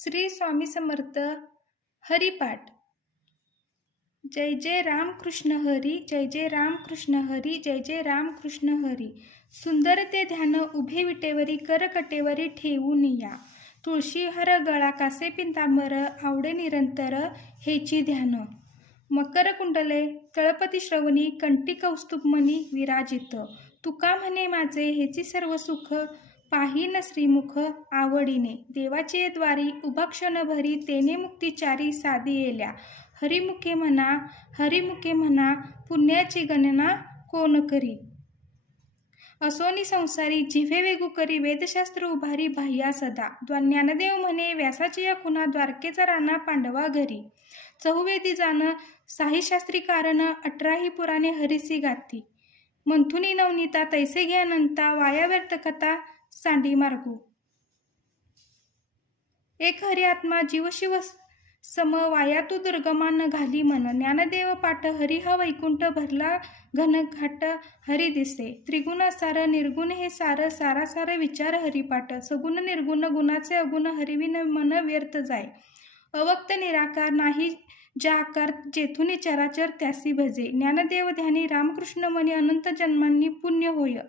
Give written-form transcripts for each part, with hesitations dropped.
श्री स्वामी समर्थ. हरिपाठ. जय जय राम कृष्ण हरी, जय जय राम कृष्ण हरी, जय जय राम कृष्ण हरी. सुंदर ते ध्यान उभे विटेवरी, कर कटेवरी ठेवून या. तुळशी हर गळा कासे पिंतांबर, आवडे निरंतर हेची ध्यान. मकर कुंडले तळपती श्रवणी, कंठी कौस्तुभमणी विराजित. तुका म्हणे माझे हेची सर्व सुख, पाहीन श्रीमुख आवडीने. देवाचे द्वारी उभा क्षण भरी, तेने मुक्तिचारी साधी येल्या. हरिमुखे म्हणा पुण्याची गणना कोण करी. असोनी संसारी जिव्हे वेगू करी, वेदशास्त्र उभारी बाह्या सदा. ज्ञानदेव म्हणे व्यासाची या खुना, द्वारकेचा राणा पांडवा घरी. चहुवेदी जाण साही शास्त्री कारण, 18ही पुराणे हरिसी गाती. मंथुनी नवनीता तैसे घ्या अनंता, वाया व्यर्थ कथा सांडी मार्गू. एक हरी आत्मा जीव शिव सम, वाया तू दुर्गमान घाली मन. ज्ञानदेव पाठ हरी हा वैकुंठ, भरला घन घाट हरी दिसे. त्रिगुण सार निर्गुण हे सार, सारासार विचार हरिपाठ. सगुण निर्गुण गुणाचे अगुण, हरिविन मन व्यर्थ जाय. अवक्त निराकार नाही ज्या आकार, जेथुनी चराचर त्यासी भजे. ज्ञानदेव ध्यानी रामकृष्ण मनी, अनंत जन्मांनी पुण्य होय.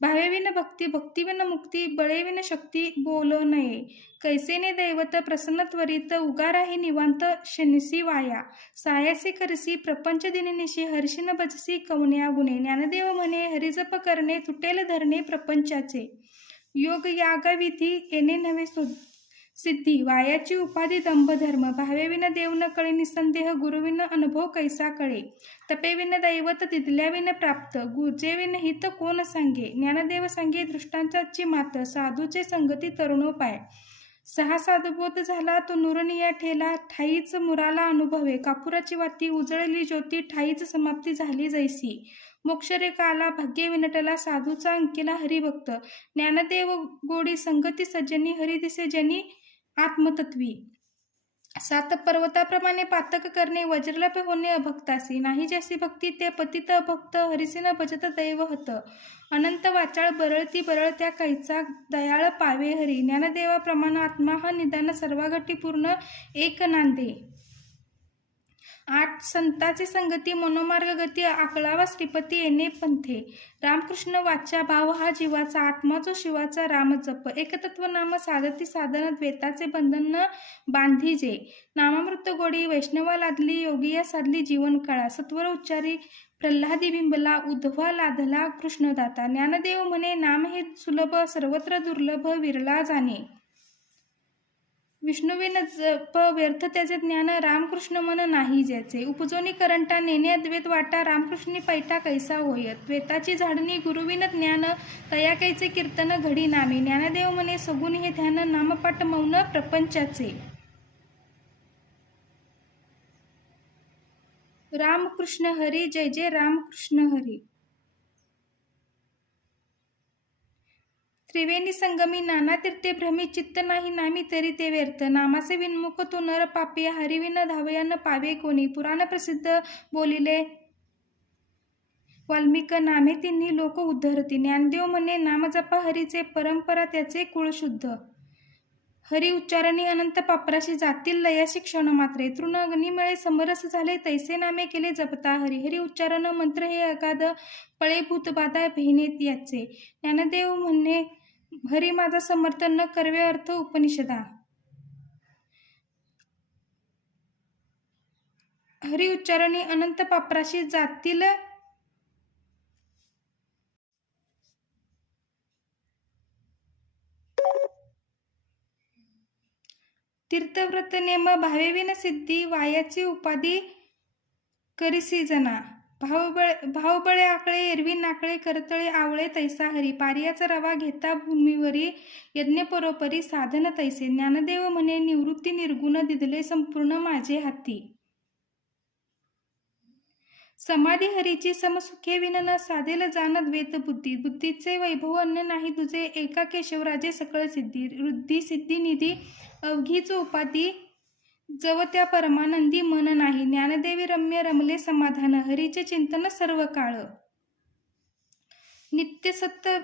भावेविन भक्ती, भक्तीविन मुक्ती, बळेविन शक्ती बोल नये. कैसेने दैवत प्रसन्न त्वरित, उगाराही निवांत शनिसी वाया. सायासी करसी प्रपंच दिननिशी, हर्षिन भजसी कवन्या गुणे. ज्ञानदेव म्हणे हरिजप करणे, तुटेल धरणे प्रपंचाचे. योग यागविधी येणे नव्हे सिद्धी, वायाची उपाधी दंभ धर्म. भावेविन देव न कळे निसंदेह, गुरुविन अनुभव कैसा कळे. तपेविन दैवत दिदल्याविन प्राप्त, गुजेविन हित कोण सांगे. ज्ञानदेव सांगे दृष्टांताची मात, साधूचे संगती तरुणोपाय. सहा साधुबोध झाला तो नुरनिया ठेला, ठाईच मुराला अनुभवे. कापुराची वाती उजळली ज्योती, ठाईच समाप्ती झाली जैसी. मोक्षरेखा आला भाग्य विनटला, साधूचा अंकिला हरिभक्त. ज्ञानदेव गोडी संगती सज्जनी, हरी दिसे जनी आत्मतत्वी. सात पर्वताप्रमाणे पातक करणे, वज्रलप होणे अभक्तासी. नाही जैसी भक्ती ते पतित अभक्त, हरिसिन भजत दैव हत. अनंत वाचाळ बरळती बरळ, त्या कैचा दयाळ पावे हरी. ज्ञानदेवा प्रमाण आत्मा हा निदान, सर्वाघटी पूर्ण एक नांदे. 8 संताची संगती, मनोमार्ग गती, आकळावा श्रीपती येणे पंथे. रामकृष्ण वाचा भाव हा जीवाचा, आत्मा जो शिवाचा राम जप. एकतत्व नाम साधती साधन, द्वैताचे बंधन बांधी जे. नामामृत गोडी वैष्णवा लादली, योगिया साधली जीवन काळा. सत्वर उच्चारी प्रल्हादी बिंबला, उद्धवा लाधला कृष्णदाता. ज्ञानदेव म्हणे नाम हे सुलभ, सर्वत्र दुर्लभ विरला जाणे. विष्णुविन जप व्यर्थ त्याचे ज्ञान, रामकृष्ण मन नाही ज्याचे. उपजोनी करंटा नेणे अद्वैत वाटा, रामकृष्णी पैठा कैसा होय. द्वैताची झाडणी गुरुविन ज्ञान, तया कैचे कीर्तन घडी नामे. ज्ञानदेव म्हणे सगुण हे ध्यान, नामपाठ मौन प्रपंचाचे. रामकृष्ण हरी, जय जय रामकृष्ण हरी. त्रिवेणी संगमी नाना तीर्थे भ्रमी, चित्त नाही नामी तरी ते व्यर्थ. नामासे विन्मुख तो नर पापी, हरिविन धावया न पावे कोणी. पुराण प्रसिद्ध बोलिले वाल्मिक, नामे तिन्ही लोक उद्धरती. ज्ञानदेव म्हणे नामजपा हरीचे, परंपरा त्याचे कुळ शुद्ध. हरी उच्चारणी अनंत पापराशी, जातील लयाशी क्षण मात्रे. तृण अग्नी मिळे समरस झाले, तैसे नामे केले जपता हरी. हरी उच्चारण मंत्र हे अगाध, पळे भूतबाधा भेनेत याचे. ज्ञानदेव म्हणणे हरी माझा समर्थ, न करवे अर्थ उपनिषदा. हरी उच्चारणी अनंत पापराशी, जातील तीर्थव्रत नेम, भावेविन सिद्धी, वायाची उपाधी करिसी जना. भावबळे आकळे एरवी नाकळे, करतळे आवळे तैसा हरी. पारियाचा रवा घेता भूमीवरी, यज्ञ परोपरी साधन तैसे. ज्ञानदेव म्हणे निवृत्ती निर्गुण, दिदले संपूर्ण माझे हाती. समाधी हरीची समसुखे विन, न साधेल जाण द्वैत बुद्धी. बुद्धीचे वैभव अन्न नाही तुझे, एका केशवराजे सकळ सिद्धी. वृद्धी सिद्धी निधी अवघीच उपाधी, जव त्या परमानंदी मन नाही. ज्ञानदेवी रम्य रमले समाधान, हरीचे चिंतन सर्व काळ. नित्य सत्य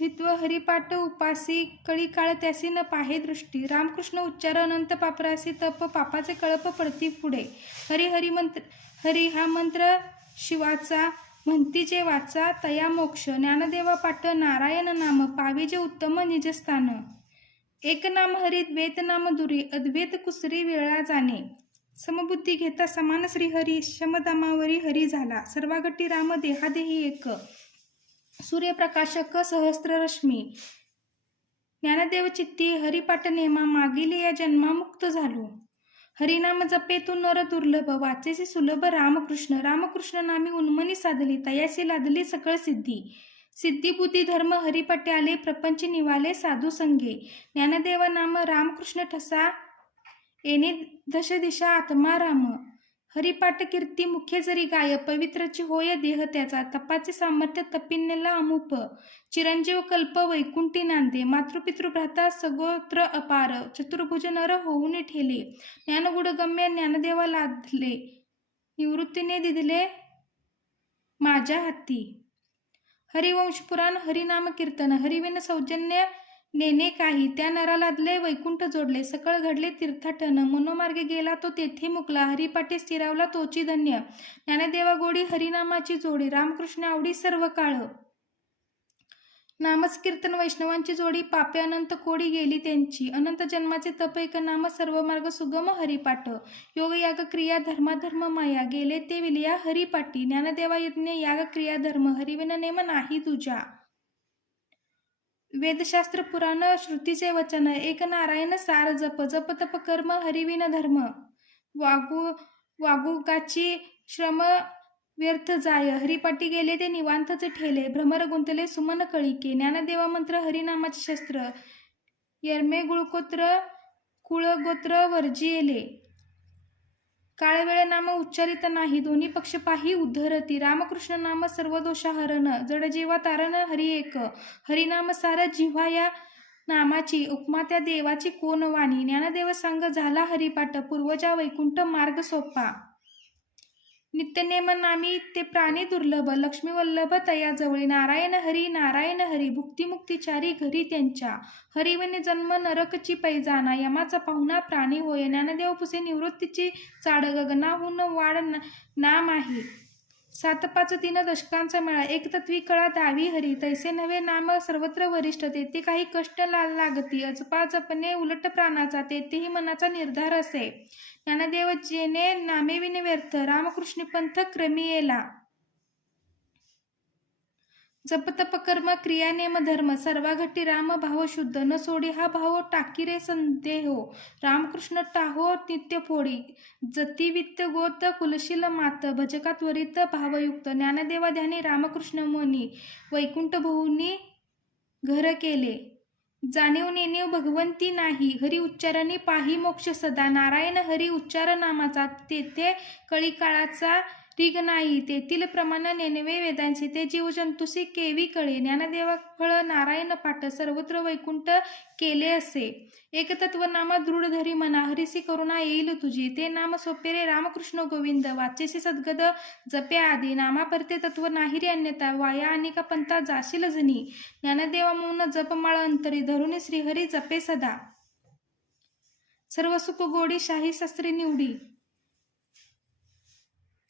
भित्व हरिपाठ उपासी कळी काळ त्यासी न पाहे दृष्टी. रामकृष्ण उच्चार अनंत पापरासी तप पापाचे कळप पडती पुढे. हरी हरी मंत्र हरी हा मंत्र शिवाचा म्हणती जे वाचा तया मोक्ष. ज्ञानदेवा पाठ नारायण नाम पावी जे उत्तम निजस्थान. एक नाम हरी द्वैत नाम दुरी अद्वैत कुसरी वेळा जाणे. समबुद्धी घेता समान श्रीहरी शमदमावरी हरी झाला. सर्वागटी राम देहादेही एक सूर्यप्रकाशक सहस्त्र रश्मी. ज्ञानदेव चित्ती हरिपाठ नेमा मागिले या जन्मा मुक्त झालो. हरिनाम जपे तू नर दुर्लभ वाचेसी सुलभ रामकृष्ण. रामकृष्ण नामी उन्मनी साधली तयासी लादली सकळ सिद्धी. सिद्धी बुद्धी धर्म हरिपाटे आले प्रपंच निवाले साधू संगे. ज्ञानदेव नाम रामकृष्ण ठसा येणे दश दिशा आत्मा राम. हरिपाठ कीर्ती मुख्य जरी गाय पवित्रची होय देह त्याचा. तपाचे सामर्थ्य तपिन्नेला अमुप चिरंजीव कल्प वैकुंठी नांदे. मातृपितृ भ्राता सगोत्र अपार चतुर्भुज नर होऊन ठेले. ज्ञानगुडगम्य ज्ञानदेवा लादले निवृत्तीने दिदले माझ्या हाती. हरिवंश पुराण हरिनाम कीर्तन हरिविन सौजन्य नेने काही. त्या नरा लादले वैकुंठ जोडले सकळ घडले तीर्थाटन. मनोमार्गे गेला तो तेथे मुकला हरिपाठी स्थिरावला तोची धन्य. ज्ञानदेवा गोडी हरिनामाची जोडी रामकृष्ण आवडी सर्व काळ. नामच कीर्तन वैष्णवांची जोडी पापे अनंत कोडी गेली त्यांची. अनंत जन्माचे तप एक नाम सर्व मार्ग सुगम हरिपाठ. योग याग क्रिया धर्माधर्म माया गेले ते विलिया हरिपाठी. ज्ञानदेवा यज्ञ याग क्रिया धर्म हरिविन नेम नाही तुझ्या. वेदशास्त्र पुराण श्रुतीचे वचन एक नारायण सार जप जप तप कर्म हरिविन धर्म. वागुगाची श्रम व्यर्थ जाय हरिपाठी गेले ते निवांतच ठेले. भ्रमर गुंतले सुमन कळिके. ज्ञानदेवा मंत्र हरिनामाचे शस्त्र यर्मे गुळकोत्र कुळगोत्र वर्जिले. काळवेळ नाम उच्चारित नाही दोन्ही पक्ष पाही उद्धरती. रामकृष्ण नाम सर्व दोषाहरण जडजीवा तारण हरी एक. हरिनाम सार जिव्हा या नामाची उपमा त्या देवाची कोण वाणी. ज्ञानदेव सांग झाला हरिपाठ पूर्वजा वैकुंठ मार्ग सोपा. नित्यनेम नामी ते प्राणी दुर्लभ लक्ष्मी वल्लभ तया जवळी. नारायण हरी भुक्तिमुक्तिचारी घरी त्यांच्या. हरिवने जन्म नरकची पैजाना यमाचा पाहुणा प्राणी होय. ज्ञानदेव पुसे निवृत्तीची चाड गगनाहून वाढ नाम आहे. 7-5 दशकांचा मेळा एक तत्वी कळा दावी हरी. तैसे नव्हे नाम सर्वत्र वरिष्ठ तेथे काही कष्ट लागती. अजपा जपणे उलट प्राणाचा तेथेही मनाचा निर्धार असे. ज्ञानदेव जेने नामेविन व्यर्थ रामकृष्ण पंथ क्रमी येला. जपतप कर्म क्रिया नेम धर्म सर्वाघटी राम भाव शुद्ध. न सोडी हा भाव टाकी रे संदेहो. रामकृष्ण टाहो नित्य फोडी. जती वित्त गोत कुलशील मात भजका त्वरित भावयुक्त. ज्ञानदेवा ध्यानी रामकृष्ण मोनी वैकुंठ भुवनी घर केले. जाणीव नेणीव भगवंती नाही हरी उच्चारणी पाही मोक्ष सदा. नारायण हरी उच्चार नामाचा तेथे कळी काळाचा रीग नाही. तेथील प्रमाण नेनवे वेदांचे ते जीवजंतुसी केवी कळे. ज्ञानदेवा फळ नारायण पाठ सर्वत्र वैकुंठ केले असे. एकतत्व नामा दृढ धरी मना हरिसी करुणा येईल तुझी. ते नाम सोपे रे रामकृष्ण गोविंद वाचेसी सद्गद जपे आदी. नामा परते तत्व नाही रे अन्यता वाया अनिका पंथा जाशील जनी. ज्ञानदेवा मौन जपमाळ अंतरी धरुनी श्रीहरी जपे सदा. सर्व सुख गोडी शाही शास्त्री निवडी.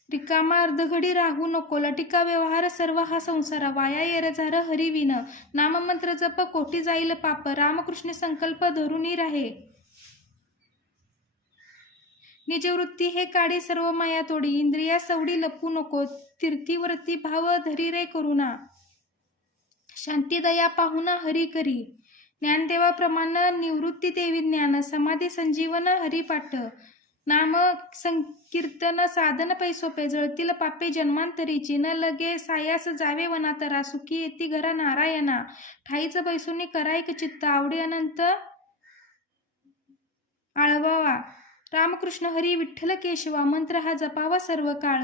रिकामा अर्धघडी राहू नको लटिका व्यवहार सर्व हा संसार. वाया येरझार हरिविन नाममंत्र जप कोटी जाईल पाप. रामकृष्ण संकल्प धरुनी राहे. निजवृत्ती हे काढी सर्व माया तोडी. इंद्रिया सवडी लपू नको तीर्थीवरती भाव धरी रे करुणा. शांती दया पाहुणा हरी करी. ज्ञानदेवा प्रमाण निवृत्ती देवी ज्ञान. समाधी संजीवन हरिपाठ. नाम संकीर्तन साधन पैसोपे. जळतील पापे जन्मांतरीची. न लगे सायास जावे वनातरा. सुखी येती घरा नारायणा. ठाईच बैसुनी करायक चित्त. आवडी अनंत आळवावा. रामकृष्ण हरी विठ्ठल केशवा मंत्र हा जपावा सर्व काळ.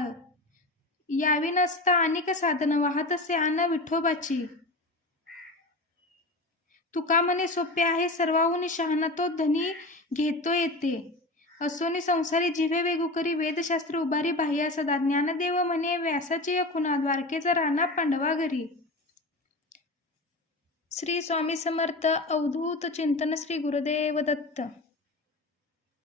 यावी नसता अनेक साधन वाहत असे आन विठोबाची. तुका म्हणे सोपे आहे सर्वाहून शहाणा. तो धनी घेतो येते असोनी संसारी जिव्हे वेगू करी. वेदशास्त्र उभारी बाह्या सदा. ज्ञानदेव म्हणे व्यासाची खुना द्वारकेचा राणा पांडवा घरी. श्री स्वामी समर्थ अवधूत चिंतन श्री गुरुदेव दत्त.